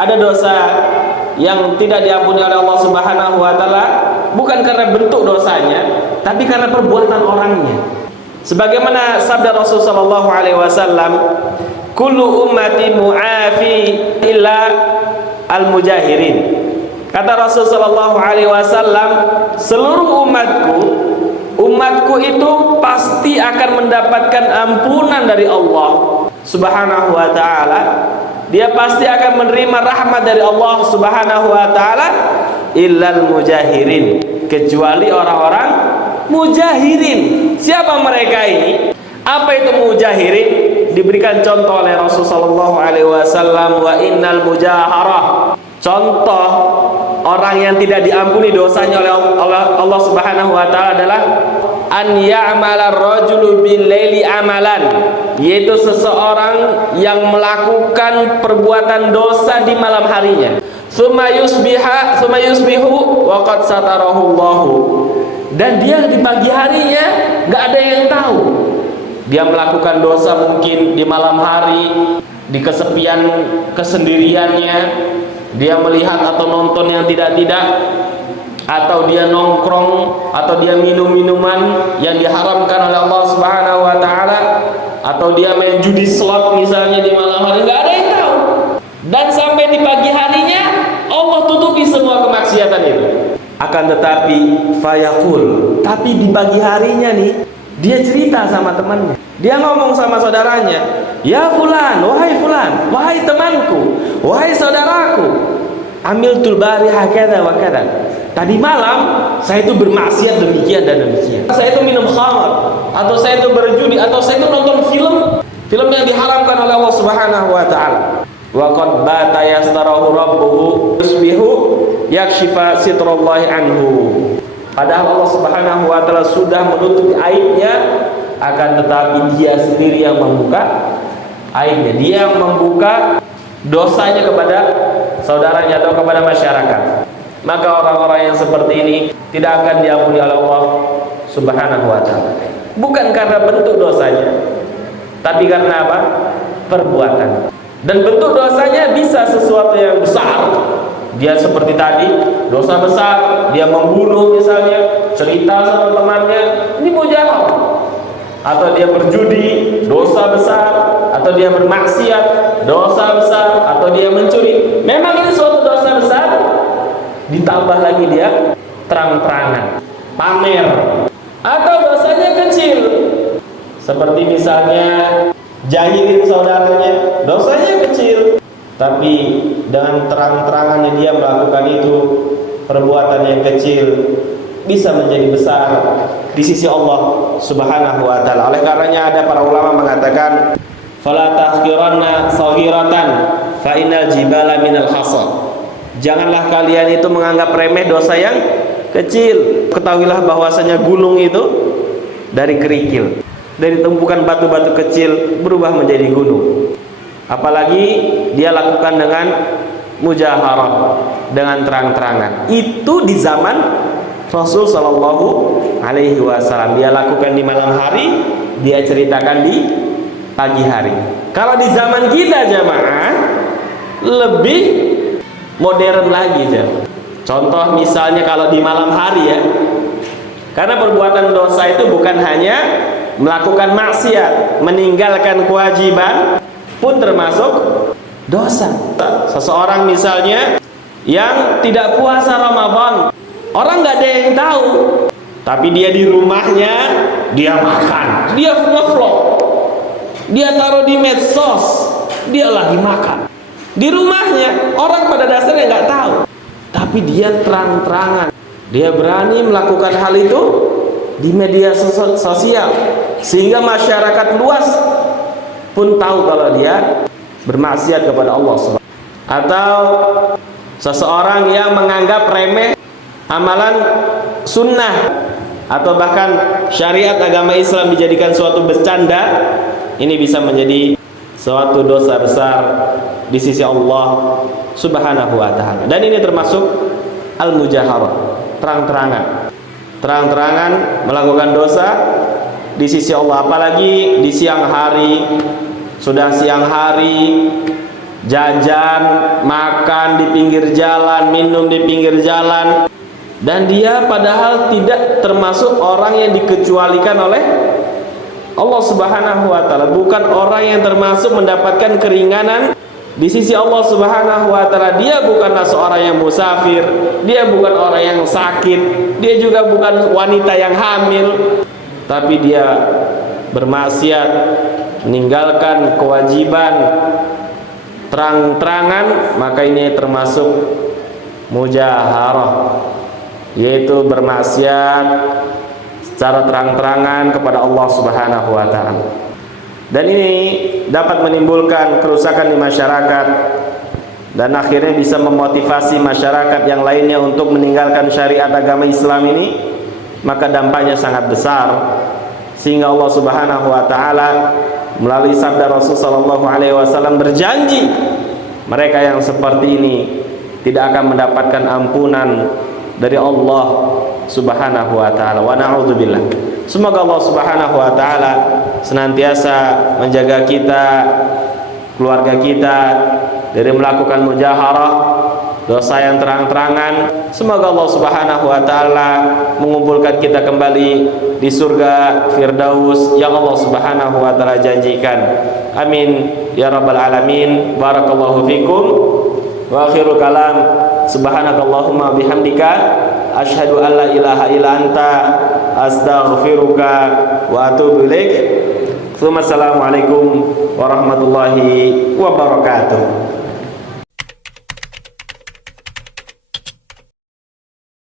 ada dosa yang tidak diampuni oleh Allah Subhanahu wa taala bukan karena bentuk dosanya, tapi karena perbuatan orangnya. Sebagaimana sabda Rasul sallallahu alaihi wasallam, "Kullu ummati mu'afi illa al-mujahirin." Kata Rasul sallallahu alaihi wasallam, seluruh umatku itu pasti akan mendapatkan ampunan dari Allah Subhanahu wa taala. Dia pasti akan menerima rahmat dari Allah Subhanahu wa taala illal mujahirin, kecuali orang-orang mujahirin. Siapa mereka ini? Apa itu mujahirin? Diberikan contoh oleh Rasul sallallahu alaihi wasallam, wa innal mujaharah. Contoh orang yang tidak diampuni dosanya oleh Allah Subhanahu wa taala adalah an ya'mala ar-rajulu bil-laili amalan, yaitu seseorang yang melakukan perbuatan dosa di malam harinya, tsumma yusbihu wa qad satarahu Allah, dan dia di pagi harinya enggak ada yang tahu. Dia melakukan dosa mungkin di malam hari, di kesepian kesendiriannya, dia melihat atau nonton yang tidak-tidak, atau dia nongkrong, atau dia minum minuman yang diharamkan oleh Allah Subhanahu wa taala, atau dia main judi slot misalnya di malam hari, enggak ada yang tahu. Dan sampai di pagi harinya Allah tutupi semua kemaksiatan itu. Akan tetapi fayaqul, tapi di pagi harinya nih dia cerita sama temannya. Dia ngomong sama saudaranya, "Ya fulan, wahai temanku, wahai saudaraku, amiltul bariha kadza wa kadza. Tadi malam saya itu bermaksiat demikian dan demikian. Saya itu minum khamar, atau saya itu berjudi, atau saya itu nonton film yang diharamkan oleh Allah Subhanahu wa taala. Wa qad bata yastarahu rabbuhu yusbihu yakshifa sitrallahi anhu." Padahal Allah Subhanahu wa taala sudah menutupi aibnya, akan tetapi dia sendiri yang membuka aibnya. Dia yang membuka dosanya kepada saudaranya atau kepada masyarakat. Maka orang-orang yang seperti ini tidak akan diampuni oleh Allah Subhanahu wa taala. Bukan karena bentuk dosanya, tapi karena apa? Perbuatan. Dan bentuk dosanya bisa sesuatu yang besar. Dia seperti tadi, dosa besar, dia membunuh misalnya, cerita sama temannya, ini mujaharah. Atau dia berjudi, dosa besar. Atau dia bermaksiat, dosa besar. Atau dia mencuri, memang ini suatu dosa besar. Ditambah lagi dia terang-terangan, pamer. Atau dosanya kecil, seperti misalnya jahilin saudaranya, dosanya kecil, tapi dengan terang-terangannya dia melakukan itu, perbuatan yang kecil bisa menjadi besar di sisi Allah Subhanahu wa taala. Oleh karenanya ada para ulama mengatakan, fala tahqiranna saghiratan fa innal jibala minal hasa. Janganlah kalian itu menganggap remeh dosa yang kecil. Ketahuilah bahwasanya gunung itu dari kerikil, dari tumpukan batu-batu kecil berubah menjadi gunung. Apalagi dia lakukan dengan mujaharah, dengan terang-terangan. Itu di zaman Rasul sallallahu alaihi wasallam. Dia lakukan di malam hari, dia ceritakan di pagi hari. Kalau di zaman kita jamaah lebih modern lagi jamaah. Contoh misalnya kalau di malam hari ya. Karena perbuatan dosa itu bukan hanya melakukan maksiat, meninggalkan kewajiban pun termasuk dosa. Seseorang misalnya yang tidak puasa Ramadan, orang nggak ada yang tahu, tapi dia di rumahnya dia makan, dia ngevlog, dia taruh di medsos, dia lagi makan di rumahnya. Orang pada dasarnya nggak tahu, tapi dia terang-terangan, dia berani melakukan hal itu di media sosial, sehingga masyarakat luas pun tahu kalau dia bermaksiat kepada Allah SWT. Atau seseorang yang menganggap remeh amalan sunnah, atau bahkan syariat agama Islam dijadikan suatu bercanda, ini bisa menjadi suatu dosa besar di sisi Allah Subhanahu wa taala. Dan ini termasuk al-mujaharah, terang-terangan melakukan dosa di sisi Allah. Apalagi di siang hari, sudah siang hari, jajan, makan di pinggir jalan, minum di pinggir jalan, dan dia padahal tidak termasuk orang yang dikecualikan oleh Allah Subhanahu wa taala, bukan orang yang termasuk mendapatkan keringanan di sisi Allah Subhanahu wa taala. Dia bukanlah seorang yang musafir, dia bukan orang yang sakit, dia juga bukan wanita yang hamil, tapi dia bermaksiat, meninggalkan kewajiban terang-terangan, maka ini termasuk mujaharah, yaitu bermaksiat secara terang-terangan kepada Allah Subhanahu wa taala. Dan ini dapat menimbulkan kerusakan di masyarakat dan akhirnya bisa memotivasi masyarakat yang lainnya untuk meninggalkan syariat agama Islam ini, maka dampaknya sangat besar, sehingga Allah Subhanahu wa taala melalui sabda Rasul sallallahu alaihi wasallam berjanji mereka yang seperti ini tidak akan mendapatkan ampunan dari Allah Subhanahu wa taala. Wa na'udzubillah. Semoga Allah Subhanahu wa taala senantiasa menjaga kita, keluarga kita dari melakukan mujaharah, dosa yang terang-terangan. Semoga Allah Subhanahu wa taala mengumpulkan kita kembali di surga Firdaus yang Allah Subhanahu wa taala janjikan. Amin ya rabbal alamin. Barakallahu fikum. Wa akhiru kalam, subhanakallahumma bihamdika asyhadu an la ilaha illa anta astaghfiruka wa atubu ilaik. Assalamualaikum warahmatullahi wabarakatuh.